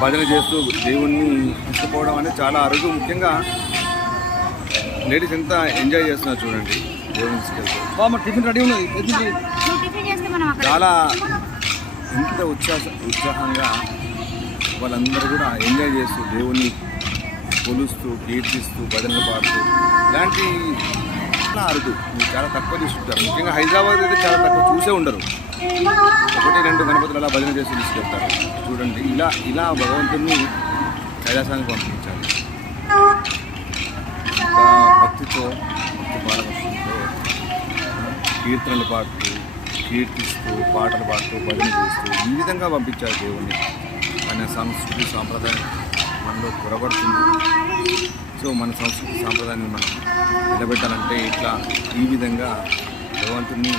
భజన చేస్తూ దేవుణ్ణి తీసుకుపోవడం అనేది చాలా అరుదు. ముఖ్యంగా లేడీస్ ఎంత ఎంజాయ్ చేస్తున్నారు చూడండి దేవుని తీసుకెళ్తే. టిఫిన్ రెడీ ఉన్నది, చాలా ఎంత ఉత్సాహంగా వాళ్ళందరూ కూడా ఎంజాయ్ చేస్తూ దేవుణ్ణి కొలుస్తూ కీర్తిస్తూ భజనలు పాడుతూ ఇలాంటి చాలా అరుదు. మీరు చాలా తక్కువ చూస్తుంటారు. ముఖ్యంగా హైదరాబాద్ అయితే చాలా తక్కువ చూసే ఉండరు. 1-2 గణపతులు అలా భజన చేసి తీసుకెళ్తారు. చూడండి ఇలా భగవంతుని కైలాసానికి పంపించాలి. భక్తితో భక్తి పారవశ్యంతో కీర్తనలు పాడుతూ కీర్తిస్తూ పాటలు పాడుతూ భజన చేస్తూ ఈ విధంగా పంపించాలి దేవుణ్ణి అనే సంస్కృతి సాంప్రదాయం మనలో పొరబడుతుంది. సో మన సంస్కృతి సాంప్రదాయాన్ని మనం నిలబెట్టాలంటే ఈ విధంగా భగవంతుని